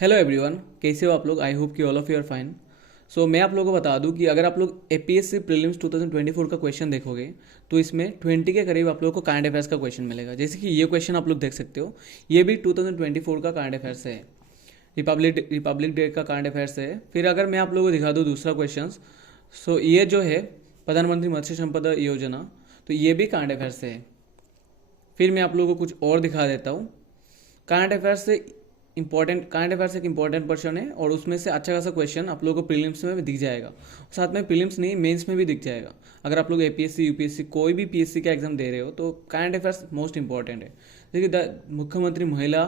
Hello everyone, कैसे हो आप लोग। आई होप कि all of you are fine. So मैं आप लोगों को बता दूं कि अगर आप लोग एपीएससी प्रीलिम्स 2024 का क्वेश्चन देखोगे तो इसमें 20 के करीब आप लोगों को करंट अफेयर्स का क्वेश्चन मिलेगा। जैसे कि ये क्वेश्चन आप लोग देख सकते हो, ये भी 2024 का करंट अफेयर्स है। रिपब्लिक डे का करंट अफेयर्स है। फिर अगर मैं आप लोगों को दिखा दूँ दूसरा क्वेश्चन, सो ये जो है प्रधानमंत्री मत्स्य संपदा योजना, तो ये भी करंट अफेयर्स है। फिर मैं आप लोगों को कुछ और दिखा देता हूँ। करंट अफेयर्स से करंट अफेयर्स एक इंपॉर्टेंट पर्सन है और उसमें से अच्छा खासा क्वेश्चन आप लोगों को प्रीलिम्स में भी दिख जाएगा, साथ में प्रीलिम्स नहीं मेंस में भी दिख जाएगा। अगर आप लोग एपीएससी यूपीएससी कोई भी पीएससी का एग्जाम दे रहे हो तो करंट अफेयर्स मोस्ट इंपॉर्टेंट है। जैसे कि मुख्यमंत्री महिला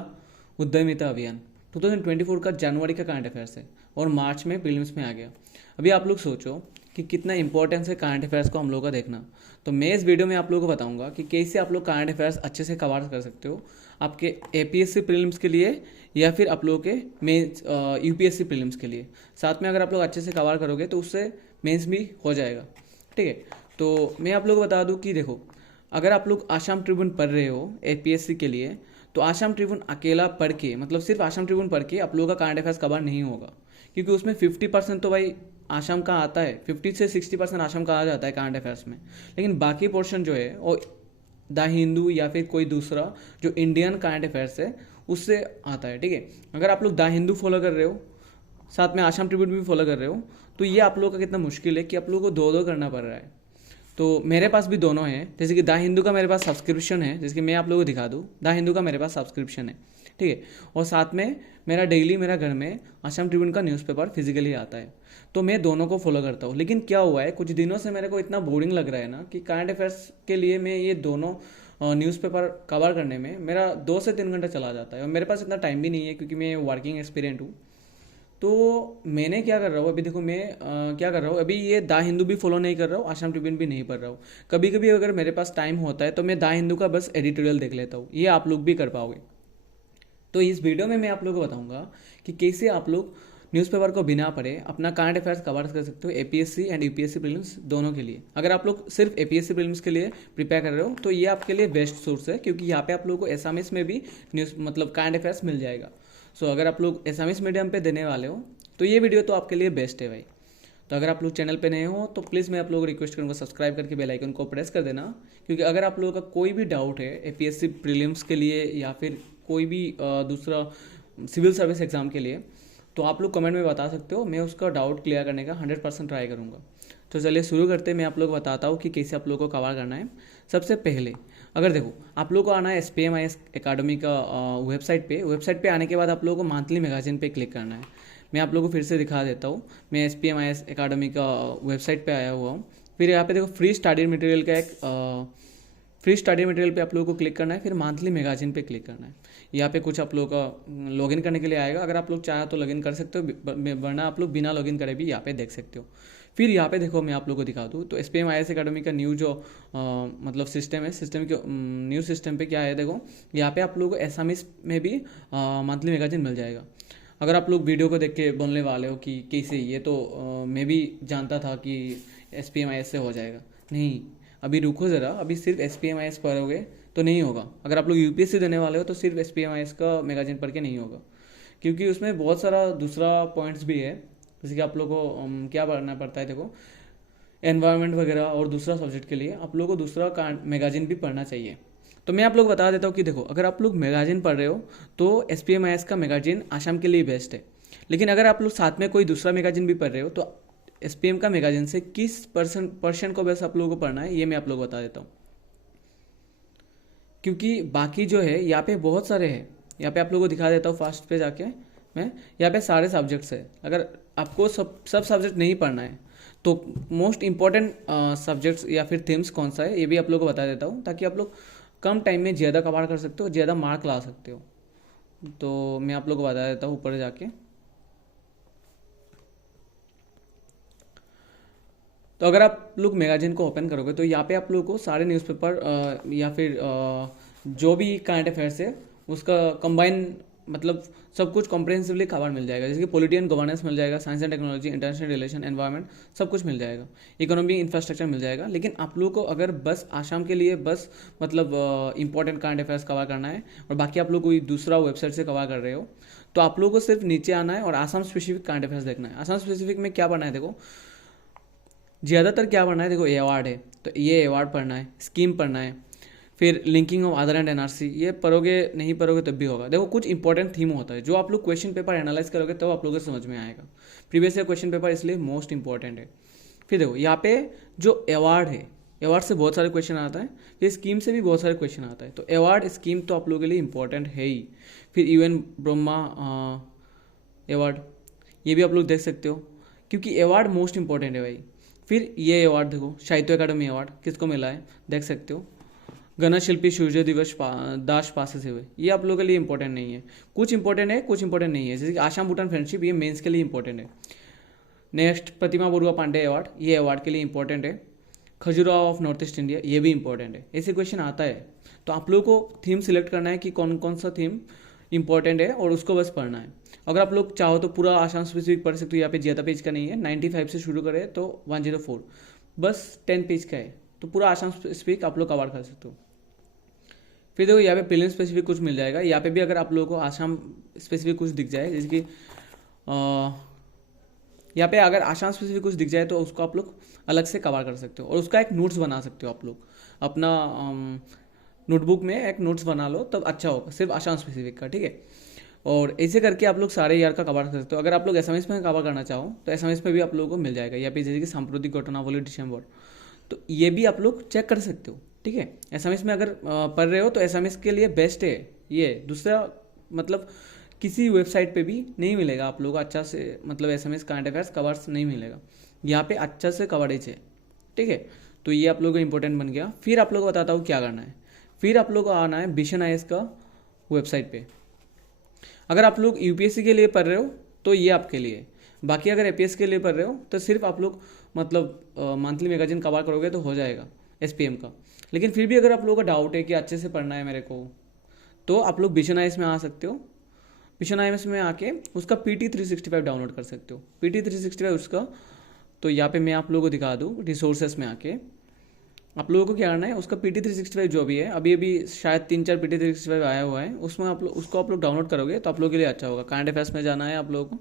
उद्यमिता अभियान 2024 का जनवरी का करंट अफेयर्स है और मार्च में प्रीलिम्स में आ गया। अभी आप लोग सोचो कि कितना इंपॉर्टेंस है करंट अफेयर्स को हम लोग का देखना। तो मैं इस वीडियो में आप लोगों को बताऊंगा कि कैसे आप लोग करंट अफेयर्स अच्छे से कवर कर सकते हो आपके एपीएससी प्रीलिम्स के लिए या फिर आप लोगों के मेंस यूपीएससी प्रीलिम्स के लिए। साथ में अगर आप लोग अच्छे से कवर करोगे तो उससे मेंस भी हो जाएगा। ठीक है, तो मैं आप लोगों को बता दूं कि देखो, अगर आप लोग आसाम ट्रिब्यून पढ़ रहे हो एपीएससी के लिए तो आसाम ट्रिब्यून अकेला पढ़ के, मतलब सिर्फ आसाम ट्रिब्यून पढ़ के आप लोगों का करंट अफेयर्स कवर नहीं होगा, क्योंकि उसमें 50% तो भाई आसाम का आता है, 50 से 60% आसाम का आ जाता है करंट अफेयर्स में। लेकिन बाकी पोर्शन जो है वो द हिंदू या फिर कोई दूसरा जो इंडियन करंट अफेयर्स है उससे आता है। ठीक है, अगर आप लोग द हिंदू फॉलो कर रहे हो साथ में आसाम ट्रिब्यून भी फॉलो कर रहे हो तो ये आप लोगों का कितना मुश्किल है कि आप लोगों को दो दो करना पड़ रहा है। तो मेरे पास भी दोनों हैं। जैसे कि द हिंदू का मेरे पास सब्सक्रिप्शन है, जैसे कि मैं आप लोगों को दिखा दूँ, द हिंदू का मेरे पास सब्सक्रिप्शन है। ठीक है, और साथ में मेरा डेली मेरा घर में आसाम ट्रिब्यून का न्यूज़पेपर फिजिकली आता है, तो मैं दोनों को फॉलो करता हूँ। लेकिन क्या हुआ है, कुछ दिनों से मेरे को इतना बोरिंग लग रहा है ना कि करंट अफेयर्स के लिए मैं ये दोनों न्यूज़पेपर कवर करने में मेरा 2 से 3 घंटा चला जाता है और मेरे पास इतना टाइम भी नहीं है क्योंकि मैं वर्किंग एक्सपीरियंट हूँ। तो मैंने क्या कर रहा हूँ अभी, देखो मैं क्या कर रहा हूँ अभी, ये द हिंदू भी फॉलो नहीं कर रहा हूँ, आसाम ट्रिब्यून भी नहीं पढ़ रहा हूँ। कभी कभी अगर मेरे पास टाइम होता है तो मैं द हिंदू का बस एडिटोरियल देख लेता हूँ, ये आप लोग भी कर पाओगे। तो इस वीडियो में मैं आप लोगों को बताऊंगा कि कैसे आप लोग न्यूज़पेपर को बिना पढ़े अपना करंट अफेयर्स कवर कर सकते हो एपीएससी एंड यूपीएससी प्रीलिम्स दोनों के लिए। अगर आप लोग सिर्फ एपीएससी प्रीलिम्स के लिए प्रिपेयर कर रहे हो तो ये आपके लिए बेस्ट सोर्स है, क्योंकि यहाँ पे आप लोगों को एसामिस में भी न्यूज़ मतलब करंट अफेयर्स मिल जाएगा। सो अगर आप लोग एसामिस मीडियम पे देने वाले हो तो ये वीडियो तो आपके लिए बेस्ट है भाई। तो अगर आप लोग चैनल पे नए हो तो प्लीज़ मैं आप लोगों को रिक्वेस्ट करूँगा सब्सक्राइब करके बेल आइकन को प्रेस कर देना, क्योंकि अगर आप लोगों का कोई भी डाउट है एपीएससी प्रीलिम्स के लिए या फिर कोई भी दूसरा सिविल सर्विस एग्ज़ाम के लिए तो आप लोग कमेंट में बता सकते हो, मैं उसका डाउट क्लियर करने का 100% ट्राई करूँगा। तो चलिए शुरू करते हैं। मैं आप लोग को बताता हूँ कि कैसे आप लोगों को कवर करना है। सबसे पहले अगर देखो आप लोग को आना है SPMIS एकेडमी का वेबसाइट पे आने के बाद आप लोगों को मंथली मैगजीन पे क्लिक करना है। मैं आप लोगों को फिर से दिखा देता हूँ। मैं SPMIS एकेडमी का वेबसाइट पे आया हुआ हूँ। फिर यहाँ पे देखो फ्री स्टडी मटेरियल का एक फ्री स्टडी मटेरियल पे आप लोगों को क्लिक करना है, फिर मंथली मैगजीन पे क्लिक करना है। यहाँ पे कुछ आप लोगों का लॉगिन करने के लिए आएगा, अगर आप लोग चाहे तो लॉगिन कर सकते हो, वरना आप लोग बिना लॉगिन करे भी यहाँ पे देख सकते हो। फिर यहाँ पे देखो मैं आप लोगों को दिखा दूँ तो SPMIS एकेडमी का न्यू जो मतलब सिस्टम है, सिस्टम के न्यू सिस्टम पे क्या है, देखो यहाँ पे आप लोगों को एसामिस में भी मंथली मैगजीन मिल जाएगा। अगर आप लोग वीडियो को देख के बोलने वाले हो कि कैसे, ये तो मैं भी जानता था कि SPMIS से हो जाएगा, नहीं अभी रुको ज़रा, अभी सिर्फ SPMIS पढ़ोगे तो नहीं होगा। अगर आप लोग यूपीएससी देने वाले हो तो सिर्फ SPMIS का मैगजीन पढ़ के नहीं होगा, क्योंकि उसमें बहुत सारा दूसरा पॉइंट्स भी है। जैसे कि आप लोग को क्या पढ़ना पड़ता है, देखो एनवायरनमेंट वगैरह और दूसरा सब्जेक्ट के लिए आप लोग को दूसरा मैगजीन भी पढ़ना चाहिए। तो मैं आप लोग बता देता हूँ कि देखो अगर आप लोग मैगजीन पढ़ रहे हो तो SPMIS का मैगजीन आसाम के लिए बेस्ट है। लेकिन अगर आप लोग साथ में कोई दूसरा मैगजीन भी पढ़ रहे हो तो SPM का मैगजीन से किस पर्सन को बस आप लोगों को पढ़ना है ये मैं आप लोग को बता देता हूँ, क्योंकि बाकी जो है यहाँ पे बहुत सारे हैं। यहाँ पे आप लोगों को दिखा देता हूँ फास्ट पे जाके, मैं यहाँ पे सारे सब्जेक्ट्स है। अगर आपको सब सब्जेक्ट नहीं पढ़ना है तो मोस्ट इम्पॉर्टेंट सब्जेक्ट्स या फिर थीम्स कौन सा है ये भी आप लोगों को बता देता हूँ, ताकि आप लोग कम टाइम में ज़्यादा कवर कर सकते हो, ज़्यादा मार्क ला सकते हो। तो मैं आप लोगों को बता देता हूँ ऊपर जाके। तो अगर आप लोग मैगजीन को ओपन करोगे तो यहाँ पे आप लोगों को सारे न्यूज़पेपर या फिर जो भी करंट अफेयर्स है उसका कंबाइन मतलब सब कुछ कॉम्प्रिहेंसिवली कवर मिल जाएगा। जैसे कि पॉलिटी एंड गवर्नेंस मिल जाएगा, science and technology, international relation, environment, सब कुछ मिल जाएगा, इकोनॉमी इंफ्रास्ट्रक्चर मिल जाएगा। लेकिन आप लोगों को अगर बस आसाम के लिए बस मतलब इंपॉर्टेंट करंट अफेयर्स कवर करना है और बाकी आप लोग कोई दूसरा वेबसाइट से कवर कर रहे हो तो आप लोगों को सिर्फ नीचे आना है और आसाम स्पेसिफिक करंट अफेयर्स देखना है। आसाम स्पेसिफिक में क्या पढ़ना है, देखो ज़्यादातर क्या पढ़ना है, देखो अवार्ड है तो ये अवार्ड पढ़ना है, स्कीम पढ़ना है, फिर linking of Aadhaar and NRC, ये पढ़ोगे नहीं पढ़ोगे तब भी होगा। देखो कुछ इंपॉर्टेंट थीम होता है जो आप लोग क्वेश्चन पेपर एनालाइज करोगे तब आप लोगों को समझ में आएगा। प्रीवियस ईयर क्वेश्चन पेपर इसलिए मोस्ट इंपॉर्टेंट है। फिर देखो यहाँ पे जो अवार्ड है, अवार्ड से बहुत सारे क्वेश्चन आता है, फिर स्कीम से भी बहुत सारे क्वेश्चन आता है। तो अवार्ड स्कीम तो आप लोगों के लिए इंपॉर्टेंट है ही। फिर यूएन ब्रह्मा अवार्ड, ये भी आप लोग देख सकते हो क्योंकि अवार्ड मोस्ट इंपॉर्टेंट है भाई। फिर ये अवार्ड देखो, साहित्य अकादमी अवार्ड किसको मिला है देख सकते हो, गणेश शिल्पी सूर्य दिवस दास पासे से हुए, ये आप लोगों के लिए इंपॉर्टेंट नहीं है। कुछ इंपॉर्टेंट है कुछ इंपॉर्टेंट नहीं है, जैसे कि आसाम भूटान फ्रेंडशिप, ये मेंस के लिए इंपॉर्टेंट है। नेक्स्ट प्रतिमा बरुआ पांडे अवार्ड, ये अवार्ड के लिए इंपॉर्टेंट है। Khajuraho of north east India, ये भी इंपॉर्टेंट है। ऐसे क्वेश्चन आता है तो आप लोगों को थीम सिलेक्ट करना है कि कौन कौन सा थीम इंपॉर्टेंट है और उसको बस पढ़ना है। अगर आप लोग चाहो तो पूरा आसाम स्पेसिफिक पढ़ सकते हो, यहाँ पे ज़्यादा पेज का नहीं है, 95 से शुरू करें तो 104, बस 10 पेज का है, तो पूरा आसाम स्पेसिफिक आप लोग कवर कर सकते हो। फिर देखो यहाँ पे प्रीलिम स्पेसिफिक कुछ मिल जाएगा, यहाँ पे भी अगर आप लोगों को आसाम स्पेसिफिक कुछ दिख जाए, जैसे कि यहाँ पे अगर आसाम स्पेसिफिक कुछ दिख जाए तो उसको आप लोग अलग से कवर कर सकते हो और उसका एक नोट्स बना सकते हो आप लोग अपना नोटबुक में एक नोट्स बना लो, तब अच्छा होगा सिर्फ आसाम स्पेसिफिक का, ठीक है। और ऐसे करके आप लोग सारे ईयर का कवर कर सकते हो। अगर आप लोग एसएमएस में कवर करना चाहो तो एसएमएस में भी आप लोगों को मिल जाएगा, यहाँ पे जैसे कि सांप्रतिक घटनावली दिसंबर, तो ये भी आप लोग चेक कर सकते हो, ठीक है। एसएमएस में अगर पढ़ रहे हो तो एसएमएस के लिए बेस्ट है ये। दूसरा मतलब किसी वेबसाइट पे भी नहीं मिलेगा आप लोगों को अच्छा से, मतलब एसएमएस करंट अफेयर्स कवर्स नहीं मिलेगा, यहाँ पे अच्छा से कवरेज है, ठीक है। तो ये आप लोगों को इंपॉर्टेंट बन गया। फिर आप लोगों को बताता हूँ क्या करना है। फिर आप लोगों को आना है विजन आईएएस का वेबसाइट पे। अगर आप लोग यूपीएससी के लिए पढ़ रहे हो तो ये आपके लिए, बाकी अगर एपीएस के लिए पढ़ रहे हो तो सिर्फ आप लोग मतलब मंथली मैगजीन कवर करोगे तो हो जाएगा एसपीएम का। लेकिन फिर भी अगर आप लोगों का डाउट है कि अच्छे से पढ़ना है मेरे को, तो आप लोग विजन आईएएस में आ सकते हो। विजन आईएएस में आके उसका PT365 डाउनलोड कर सकते हो। PT365 उसका, तो यहाँ पे मैं आप लोगों को दिखा दूँ, रिसोर्सेस में आके आप लोगों को क्या करना है, उसका PT365 जो भी है, अभी अभी शायद 3-4 PT365 आया हुआ है, उसमें आप लोग उसको आप लोग डाउनलोड करोगे तो आप लोगों के लिए अच्छा होगा। करंट अफेयर्स में जाना है आप लोगों को,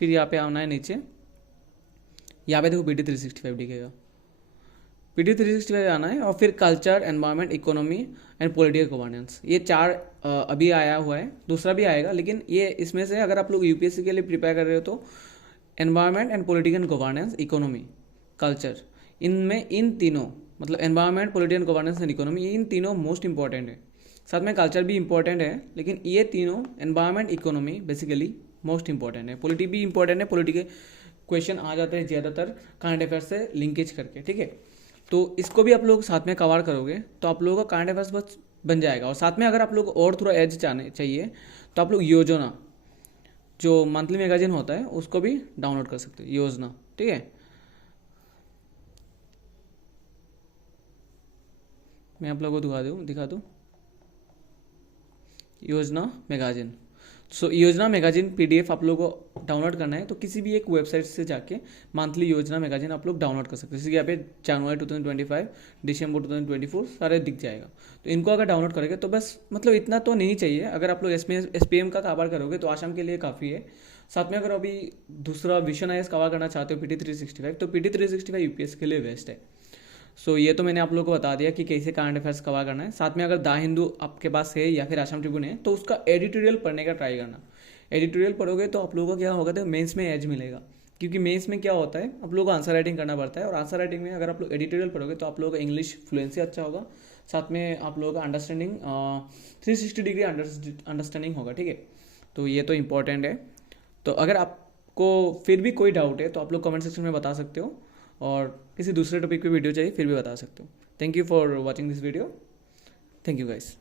फिर यहाँ पे आना है नीचे, यहाँ पे देखो PT365 दिखेगा, PT365 आना है और फिर culture, environment, economy and political governance, ये 4 अभी आया हुआ है, दूसरा भी आएगा, लेकिन ये इसमें से अगर आप लोग यूपीएससी के लिए प्रिपेयर कर रहे हो तो environment and political governance, economy, culture, इनमें इन तीनों मतलब environment, political governance and economy, इन तीनों मोस्ट इंपॉर्टेंट है। साथ में कल्चर भी इंपॉर्टेंट है, लेकिन ये तीनों environment, economy basically most important है। पॉलिटी भी इंपॉर्टेंट है, पॉलिटिकल क्वेश्चन आ जाते हैं ज़्यादातर करंट अफेयर से लिंकेज करके, ठीक है। तो इसको भी आप लोग साथ में कवर करोगे तो आप लोगों का करंट अफेयर्स बस बन जाएगा। और साथ में अगर आप लोग और थोड़ा एज चाहिए तो आप लोग योजना जो मंथली मैगजीन होता है उसको भी डाउनलोड कर सकते हो, योजना, ठीक है। मैं आप लोगों को दिखा दूँ योजना मैगजीन। सो योजना मैगजीन PDF आप लोगों को डाउनलोड करना है तो किसी भी एक वेबसाइट से जाके मंथली योजना मैगजीन आप लोग डाउनलोड कर सकते हो। जैसे कि यहाँ पे जनवरी 2025, दिसंबर 2024 सारे दिख जाएगा। तो इनको अगर डाउनलोड करेंगे तो बस मतलब इतना तो नहीं चाहिए। अगर आप लोग SPM का कवर करोगे तो आसाम के लिए काफ़ी है। साथ में अगर अभी दूसरा विजन आईएएस कवर करना चाहते हो PT365, तो PT365 यूपीएससी के लिए बेस्ट है। सो ये तो मैंने आप लोगों को बता दिया कि कैसे करंट अफेयर्स कवर करना है। साथ में अगर द हिंदू आपके पास है या फिर आसाम ट्रिब्यून है तो उसका एडिटोरियल पढ़ने का ट्राई करना। एडिटोरियल पढ़ोगे तो आप लोगों को क्या होगा, तो मेंस में एज मिलेगा, क्योंकि मेंस में क्या होता है आप लोगों को आंसर राइटिंग करना पड़ता है, और आंसर राइटिंग में अगर आप लोग एडिटोरियल पढ़ोगे तो आप लोगों का इंग्लिश फ्लुएंसी अच्छा होगा, साथ में आप लोगों का अंडरस्टैंडिंग 360 डिग्री अंडरस्टैंडिंग होगा, ठीक है। तो ये तो इम्पॉर्टेंट है। तो अगर आपको फिर भी कोई डाउट है तो आप लोग कमेंट सेक्शन में बता सकते हो, और किसी दूसरे टॉपिक पे वीडियो चाहिए फिर भी बता सकते हो। Thank you for watching this video. Thank you guys.